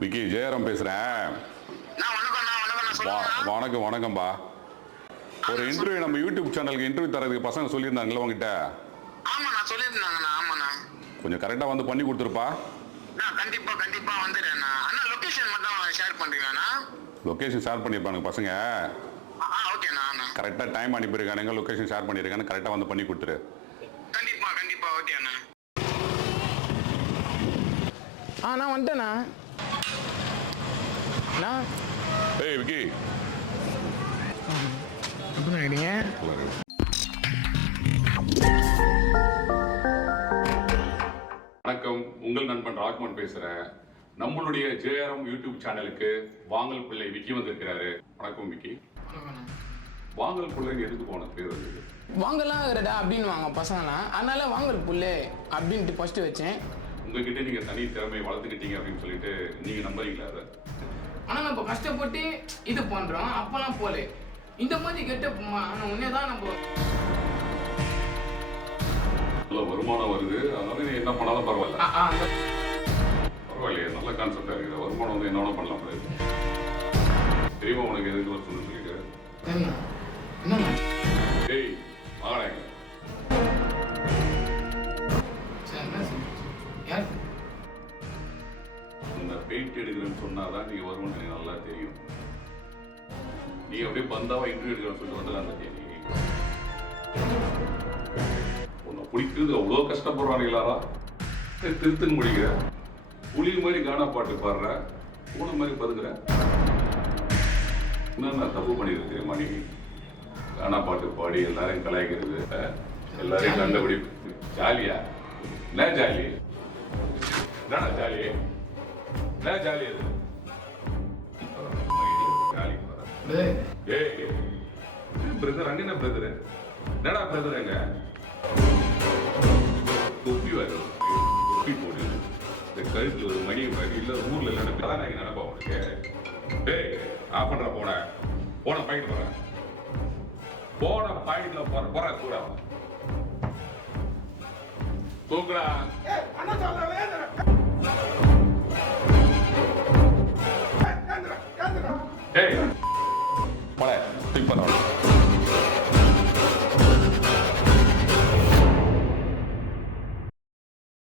விக்கி ஜெயராம் பேசுறேன். வணக்கம் வணக்கம்பா. ஒரு இன்டர்வியூ நம்ம யூடியூப் சேனலுக்கு இன்டர்வியூ தரதுக்கு பசங்க சொல்லியிருந்தாங்களா உங்ககிட்ட? கொஞ்சம் கரெக்டாக வந்து பண்ணி கொடுத்துருப்பா. கண்டிப்பா வந்துடுறேன். அண்ணா லொகேஷன் மட்டும் ஷேர் பண்றீங்களா? லொகேஷன் ஷேர் பண்ணியிருப்பானுங்க பசங்க. ஓகேண்ணா. கரெக்டாக டைம் அனுப்பியிருக்கானுங்க, லொகேஷன் ஷேர் பண்ணியிருக்கானு கரெக்டாக வந்து பண்ணி கொடுத்துரு. கண்டிப்பா ஓகேண்ணா. நான் வந்துட்டேண்ணா. ஏய் விக்கி, எப்படி ஆகிட்டீங்க? வணக்கம், உங்கள் நண்பன் ராஜ்மோகன் பேசுறேன். நம்மளுடைய ஜேஆர்எம் யூடியூப் சேனலுக்கு வாங்கல் பிள்ளை விக்கி வந்திருக்கிறாரு. வணக்கம் விக்கி. வாங்கல் பிள்ளைன்னு எதுக்கு போன பேர் வந்தது? வாங்கலாம் ரெடா அப்படின்னு வாங்க பசங்கனா, அதனால வாங்கல் புள்ளே அப்படின்ட்டு ஃபர்ஸ்ட் வச்சேன். உங்ககிட்ட நீங்க தனி திறமையை வளர்த்துக்கிட்டீங்க அப்படின்னு சொல்லிட்டு நீங்க நம்புறீங்களா அதை? ஆனா நம்ம கஷ்டப்பட்டு இது பண்றோம், அப்பெல்லாம் போல இந்த மாதிரி கெட்ட உன்னே தான் நம்ம நல்ல வருமானம் வருது, அதனால நீ என்ன பண்ணாலும் பரவாயில்ல. பரவாயில்லையே, நல்ல கான்செப்டா இருக்குது. வருமானம் வந்து என்ன பண்ணலாம் தெரியுமா உனக்கு? எதுக்கு வர சொல்லு சொல்லிட்டு ஏய் வாங்க. உன்னை பேட்டி எடுக்கிறேன்னு சொன்னாதான் நீங்க வருவோம் எனக்கு நல்லா தெரியும். நீ அப்படியே பந்தாவா இன்டர்வியூ எடுக்கிறேன்னு சொல்லி வந்தல அந்த தேதி உன்னை பிடிக்கிறது அவ்வளோ கஷ்டப்படுறாங்களா? திருத்துன்னு முடிக்கிற, புலி மாதிரி கானா பாட்டு பாடுற, பூனை மாதிரி பதுக்குற. என்ன தப்பு பண்ணிருக்கேன் மணி? கானா பாட்டு பாடி எல்லாரையும் கலாய்க்கிறது, எல்லாரையும் கண்டபடி ஜாலியா? என்ன ஜாலி? என்னடா ஜாலி? என்ன ஜாலி அது? பிரதர் அங்க என்ன பிரதர்? என்னடா பிரதர்? எங்க தொப்பி வரும், தொப்பி போடு, இந்த கழுத்துல ஒரு மணி மாதிரி இல்ல ஊர்ல இல்ல கதாநாயகி நினைப்பா உனக்கு? டேய் ஆஃப் பண்ற போன பாக்கெட் போற, போன பாக்கெட்ல போற கூட தூக்குடா.